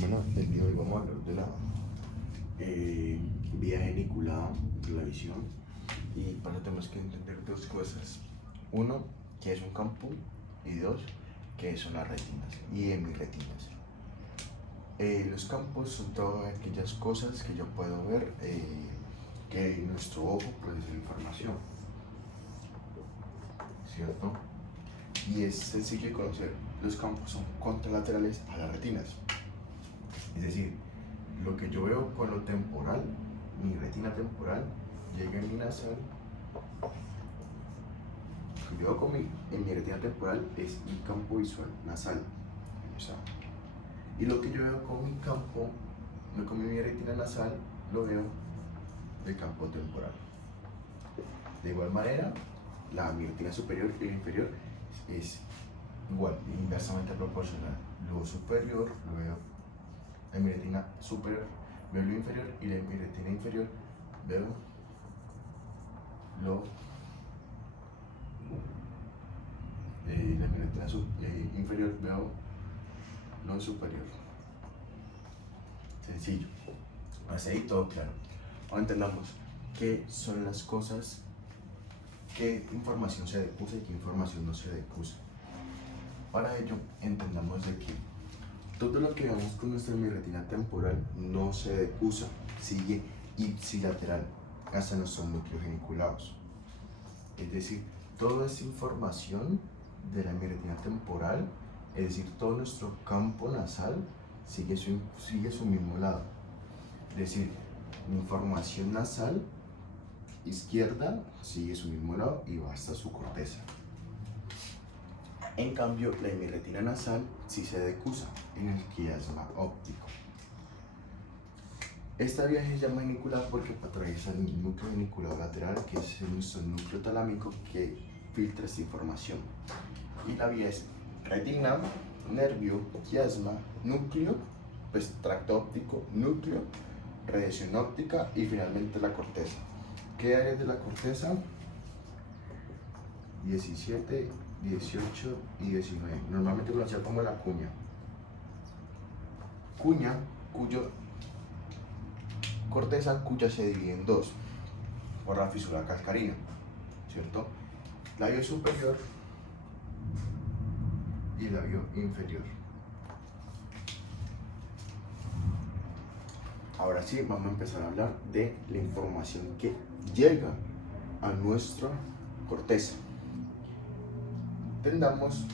Bueno, el día de hoy vamos a hablar de la vía geniculada de la visión. Y para eso tenemos que entender dos cosas. Uno, que es un campo. Y dos, que son las retinas y hemirretinas. Los campos son todas aquellas cosas que yo puedo ver que nuestro ojo procesa información, ¿cierto? Y es sencillo de conocer. Los campos son contralaterales a las retinas. Es decir, lo que yo veo con lo temporal, mi retina temporal, llega en mi nasal. Lo que yo veo en mi retina temporal es mi campo visual nasal. O sea, y lo que yo veo con mi campo, no con mi retina nasal, lo veo del campo temporal. De igual manera, mi retina superior y la inferior es igual, inversamente proporcional. Lo superior lo veo en mi retina superior, veo lo inferior, y en mi retina inferior veo lo la mi retina inferior veo lo superior. Sencillo. Hasta ahí todo claro. Ahora entendamos qué son las cosas, qué información se decusa y qué información no se decusa. Para ello, entendamos de que todo lo que vemos con nuestra retina temporal no se decusa, sigue ipsilateral hasta nuestros núcleos geniculados. Es decir, toda esa información de la retina temporal, es decir, todo nuestro campo nasal sigue su mismo lado. Es decir, la información nasal izquierda sigue su mismo lado y va hasta su corteza. En cambio, la hemirretina nasal sí se decusa en el quiasma óptico. Esta vía se llama genicular porque atraviesa el núcleo geniculado lateral, que es nuestro núcleo talámico que filtra esta información. Y la vía es retina, nervio, quiasma, núcleo, pues tracto óptico, núcleo, radiación óptica y finalmente la corteza. ¿Qué áreas de la corteza? 17, 18 y 19. Normalmente conocida como la cuña. Cuña, corteza cuya se divide en dos por la fisura cascarina, ¿cierto? Labio superior y labio inferior. Ahora sí, vamos a empezar a hablar de la información que llega a nuestra corteza. Entendamos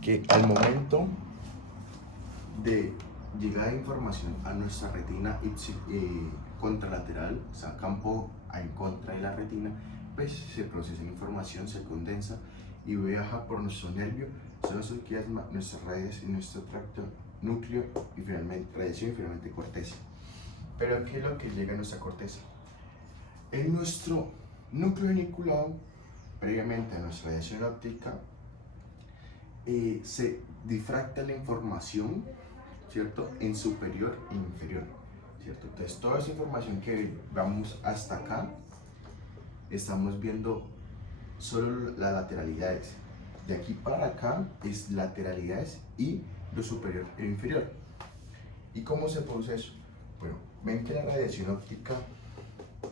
que al momento de llegada de información a nuestra retina contralateral, o sea, campo en contra de la retina, pues se procesa la información, se condensa y viaja por nuestro nervio, nuestro quiasma, nuestras redes y nuestro tracto núcleo y finalmente radiación y finalmente corteza. Pero ¿qué es lo que llega a nuestra corteza? En nuestro núcleo geniculado, previamente a nuestra radiación óptica, se difracta la información, ¿cierto?, en superior e inferior, ¿cierto? Entonces toda esa información que vamos hasta acá, estamos viendo solo las lateralidades. De aquí para acá es lateralidades y lo superior e inferior. ¿Y cómo se produce eso? Bueno, ven que la radiación óptica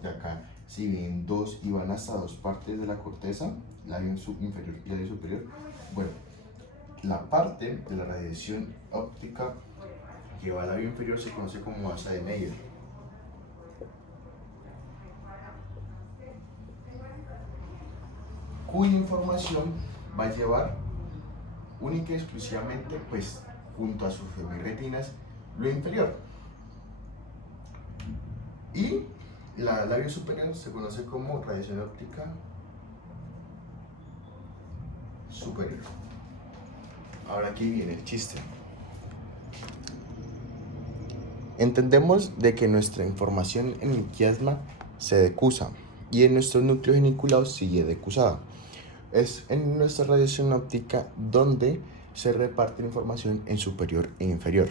de acá se divide en dos y van hasta dos partes de la corteza, labio inferior y labio superior. Bueno, la parte de la radiación óptica que va al labio inferior se conoce como masa de Meyer. Cuya información va a llevar única y exclusivamente, pues, junto a sus hemirretinas, lo inferior. Y la labio superior se conoce como radiación óptica superior. Ahora aquí viene el chiste. Entendemos de que nuestra información en el quiasma se decusa y en nuestros núcleos geniculados sigue decusada. Es en nuestra radiación óptica donde se reparte la información en superior e inferior.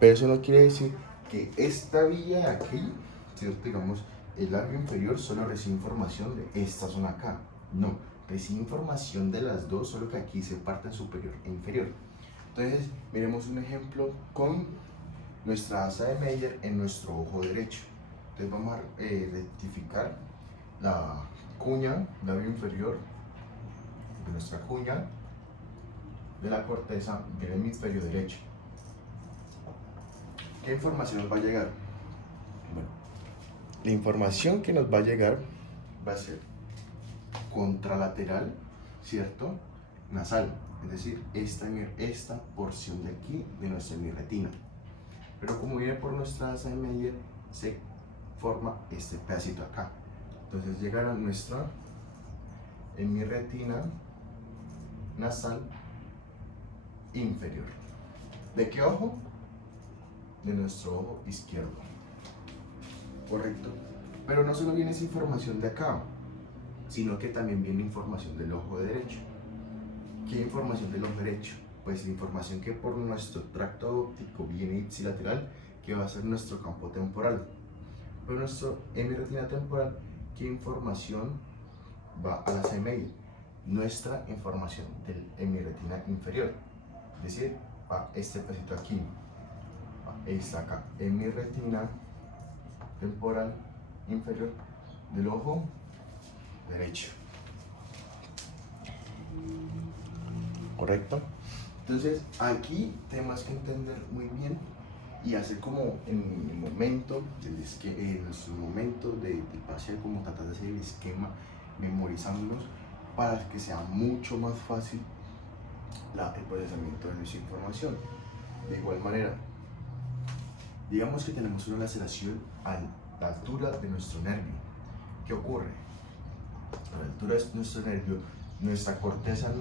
Pero eso no quiere decir que esta vía de aquí, ¿cierto? Digamos, el labio inferior solo recibe información de esta zona acá. No, recibe información de las dos, solo que aquí se parte en superior e inferior. Entonces, miremos un ejemplo con nuestra asa de Meyer en nuestro ojo derecho. Entonces vamos a rectificar la cuña, labio inferior de nuestra cuña de la corteza del hemisferio derecho. ¿Qué información nos va a llegar? Bueno, la información que nos va a llegar va a ser contralateral, ¿cierto? Nasal, es decir, esta porción de aquí de nuestra hemirretina. Pero como viene por nuestra asa de Meyer, se forma este pedacito acá. Entonces llegará nuestra hemirretina nasal inferior. ¿De qué ojo? De nuestro ojo izquierdo. Correcto. Pero no solo viene esa información de acá, sino que también viene información del ojo derecho. ¿Qué información del ojo derecho? Pues la información que por nuestro tracto óptico viene ipsilateral, que va a ser nuestro campo temporal. Pero nuestro hemirretina temporal, ¿qué información va a la CMI? Nuestra información del hemirretina inferior. Es decir, va este pedacito aquí, va esta acá, hemirretina temporal inferior del ojo derecho. ¿Correcto? Entonces, aquí tenemos que entender muy bien y hacer como en el momento en nuestro momento de pasar, como tratar de hacer el esquema, memorizándonos para que sea mucho más fácil el procesamiento de nuestra información. De igual manera, digamos que tenemos una laceración a la altura de nuestro nervio. ¿Qué ocurre? A la altura de nuestro nervio, nuestra corteza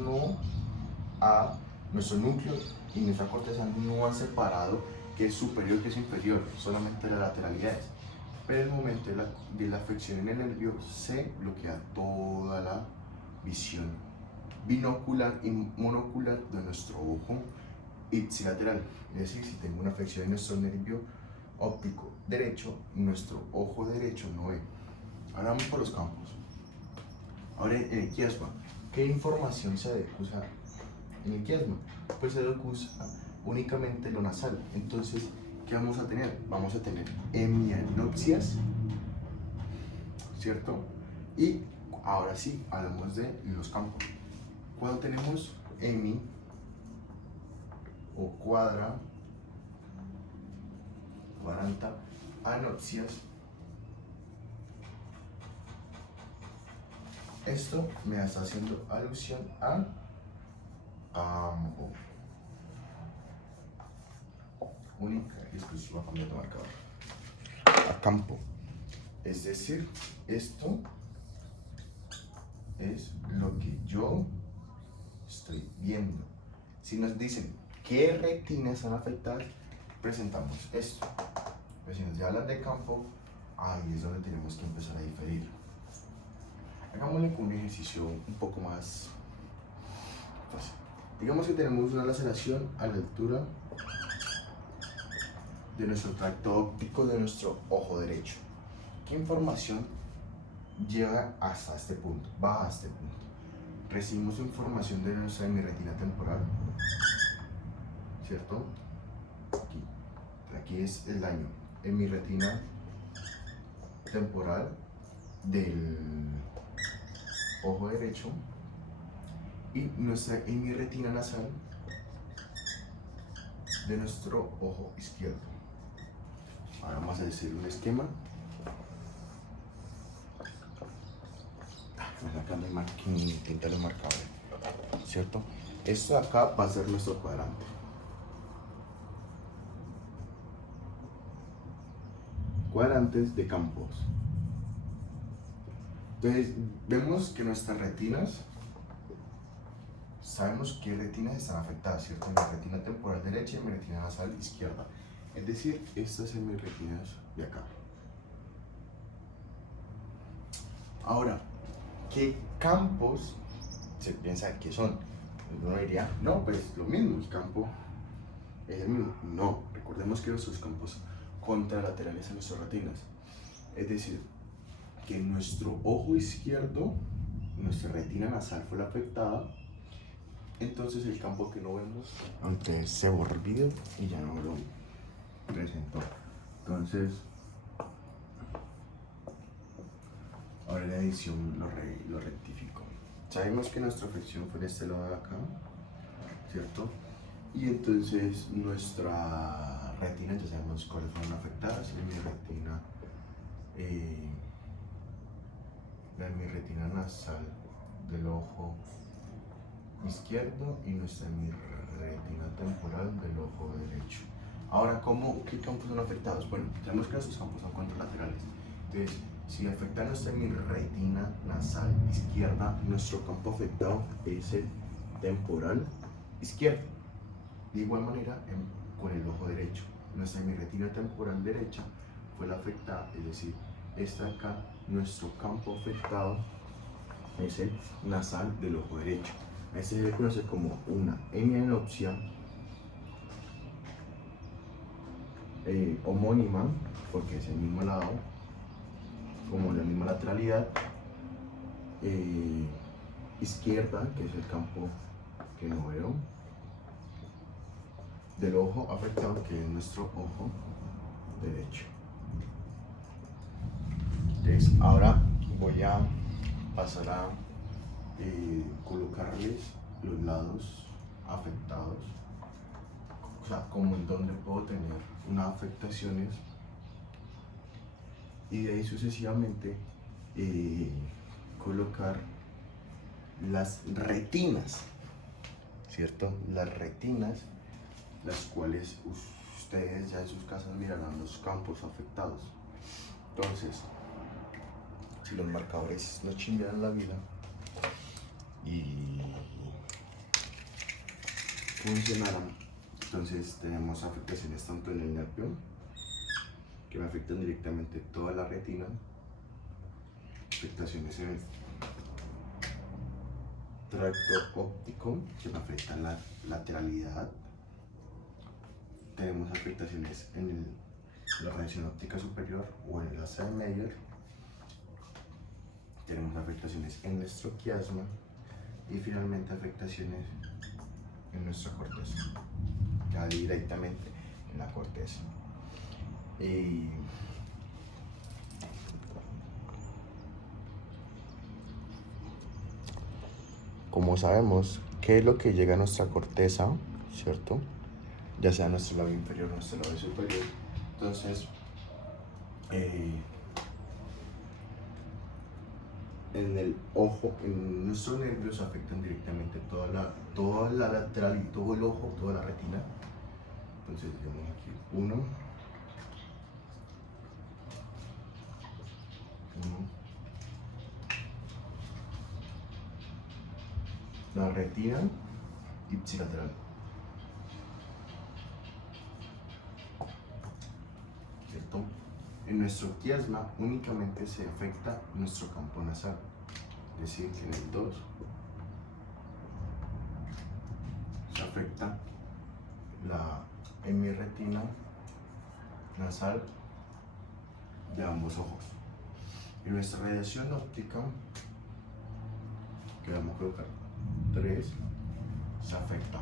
nuestro núcleo y nuestra corteza no han separado qué es superior y qué es inferior, solamente las lateralidades. Pero en el momento de la afección en el nervio se bloquea toda la visión binocular y monocular de nuestro ojo ipsilateral. Es decir, si tengo una afección en nuestro nervio óptico derecho, nuestro ojo derecho no ve. Ahora vamos por los campos. Ahora en el quiasma, ¿qué información se adecusa en el quiasma? Pues se adecusa únicamente lo nasal. Entonces, ¿qué vamos a tener? Vamos a tener hemianopsias, ¿cierto? Y ahora sí, hablamos de los campos. Cuando tenemos hemi o cuadranta anopsias, esto me está haciendo alusión a campo. Única y exclusivamente marcador. A campo. Es decir, esto es lo que yo estoy viendo. Si nos dicen qué retinas son afectadas, presentamos esto. Pero si nos hablan de campo, ahí es donde tenemos que empezar a diferir. Hagámosle con un ejercicio un poco más fácil. Digamos que tenemos una laceración a la altura de nuestro tracto óptico de nuestro ojo derecho. ¿Qué información llega hasta este punto? Baja a este punto. Recibimos información de nuestra hemirretina temporal, ¿cierto? Aquí es el daño. Hemirretina temporal del ojo derecho y nuestra hemirretina nasal de nuestro ojo izquierdo. Ahora vamos a decir un esquema. Acá no hay tinta marcable, ¿cierto? Esto de acá va a ser nuestro cuadrante. Cuadrantes de campos. Entonces, vemos que nuestras retinas, sabemos qué retinas están afectadas, ¿cierto? Mi retina temporal derecha y mi retina nasal izquierda. Es decir, estas son mis retinas de acá. Ahora, ¿qué campos se piensa que son? Uno diría, no, pues lo mismo, el campo es el mismo. No, recordemos que nuestros campos contralaterales a nuestras retinas. Es decir, que nuestro ojo izquierdo, nuestra retina nasal fue la afectada Entonces el campo que no vemos antes se borra el video y ya no lo presentó. Entonces ahora en la edición lo rectifico. Sabemos que nuestra afección fue en este lado de acá, ¿cierto? Y entonces nuestra retina, ya sabemos cuáles fueron afectadas. La hemirretina nasal del ojo izquierdo y nuestra hemirretina temporal del ojo derecho. Ahora, ¿qué campos son afectados? Bueno, sabemos que nuestros campos son contralaterales. Entonces, si afecta nuestra hemirretina nasal izquierda, nuestro campo afectado es el temporal izquierdo. De igual manera, con el ojo derecho, nuestra hemirretina temporal derecha fue la afectada, es decir, esta acá, nuestro campo afectado es el nasal del ojo derecho. Este se le conoce como una hemianopsia homónima, porque es el mismo lado, como la misma lateralidad, izquierda, que es el campo que no veo, del ojo afectado, que es nuestro ojo derecho. Entonces, ahora voy a pasar a colocarles los lados afectados, o sea, como en donde puedo tener unas afectaciones, y de ahí sucesivamente colocar las retinas, ¿cierto? Las retinas, las cuales ustedes ya en sus casas mirarán los campos afectados. Entonces, si los marcadores no chingan la vida y funcionaran, entonces tenemos afectaciones tanto en el nervio, que me afectan directamente toda la retina, afectaciones en el tracto óptico, que me afectan la lateralidad, tenemos afectaciones en la radiación óptica superior o en el asa de Meyer, tenemos afectaciones en el estroquiasma y finalmente afectaciones en nuestra corteza, ya directamente en la corteza. Como sabemos, ¿qué es lo que llega a nuestra corteza, cierto? Ya sea nuestro labio inferior o nuestro labio superior. Entonces, en el ojo, en nuestros nervios afectan directamente toda la lateral y todo el ojo, toda la retina. Entonces, tenemos aquí uno, la retina ipsilateral. ¿Cierto? En nuestro quiasma únicamente se afecta nuestro campo nasal, es decir, que en el 2 se afecta la hemirretina nasal de ambos ojos. En nuestra radiación óptica, que vamos a colocar 3, se afecta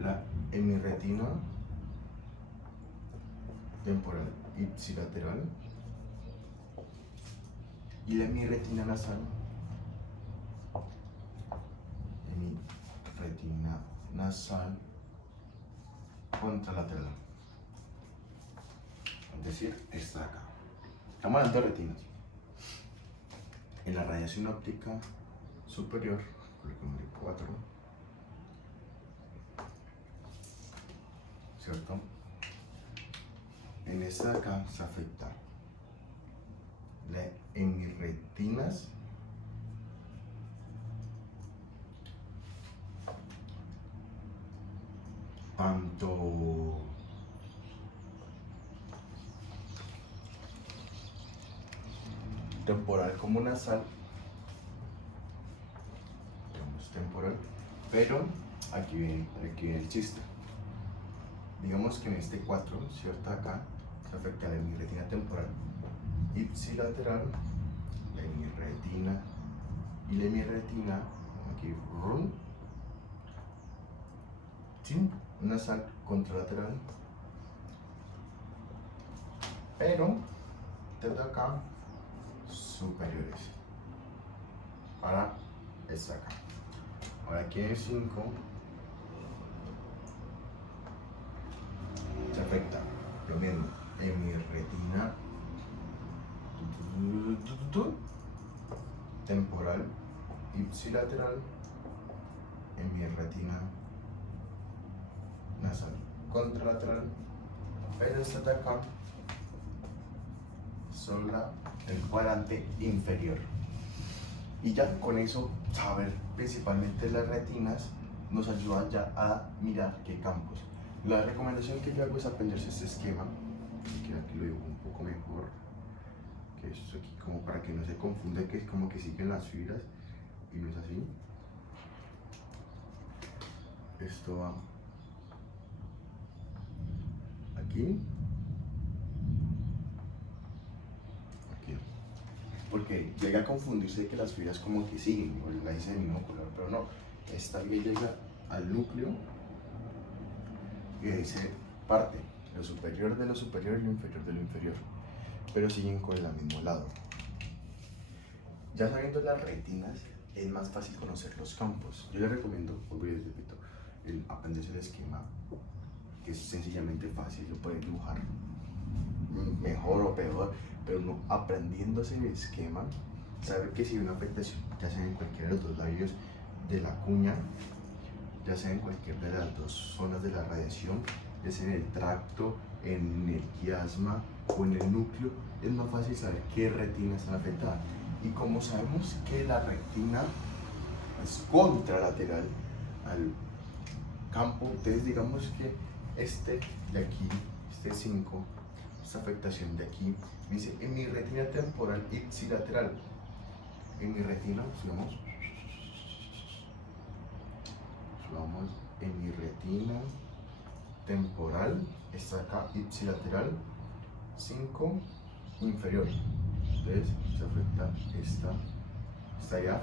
la hemirretina temporal ipsilateral y la hemirretina nasal, contralateral, es decir, esta de acá. Estamos hablando de retinas. En la radiación óptica superior, colocamos 4, ¿cierto? En esta de acá se afecta la hemirretinas tanto temporal como nasal, digamos temporal, pero aquí viene el chiste. Digamos que en este 4, ¿cierto? Acá se afecta la hemirretina temporal ipsilateral, la hemirretina y la hemirretina aquí, run, nasal contralateral, pero desde acá superiores. Ahora está acá. Ahora aquí en 5 se afecta lo mismo en mi retina temporal ipsilateral, en mi retina nasal contralateral, pero esta de acá sobre el cuadrante inferior. Y ya con eso, saber principalmente las retinas nos ayuda ya a mirar qué campos. La recomendación que yo hago es aprenderse este esquema, que aquí lo digo un poco mejor, que esto aquí como para que no se confunda, que es como que siguen las fibras y no es así. Esto va aquí, aquí, porque llega a confundirse que las fibras como que siguen, o la hice del mismo color, pero no, esta vía llega al núcleo y ahí se parte lo superior de lo superior y lo inferior de lo inferior, pero siguen con el mismo lado. Ya sabiendo las retinas, es más fácil conocer los campos. Yo les recomiendo, vuelvo y les repito, el aprenderse el esquema, que es sencillamente fácil, lo pueden dibujar mejor o peor, pero uno aprendiéndose el esquema, sabe que si hay una afectación, ya sea en cualquiera de los dos labios de la cuña, ya sea en cualquiera de las dos zonas de la radiación, ya sea en el tracto, en el quiasma o en el núcleo, es más fácil saber qué retina está afectada. Y como sabemos que la retina es contralateral al campo, entonces digamos que este de aquí, este 5, esta afectación de aquí, me dice en mi retina temporal ipsilateral, en mi retina, subamos en mi retina temporal, está acá ipsilateral 5 inferior, entonces se afecta esta ya,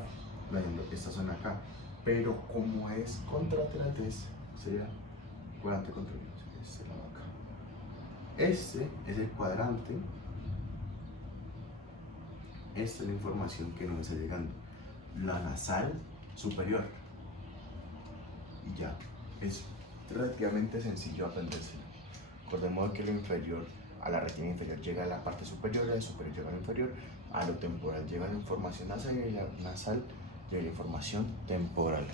esta zona acá, pero como es contralateral, entonces sería cuadrante contrario, este lado acá. Este es el cuadrante, esta es la información que nos está llegando, la nasal superior, y ya, es relativamente sencillo aprendérselo. Recordemos que lo inferior, a la retina inferior llega a la parte superior, a la superior llega a lo inferior, a lo temporal llega la información nasal y a la nasal llega la información temporal.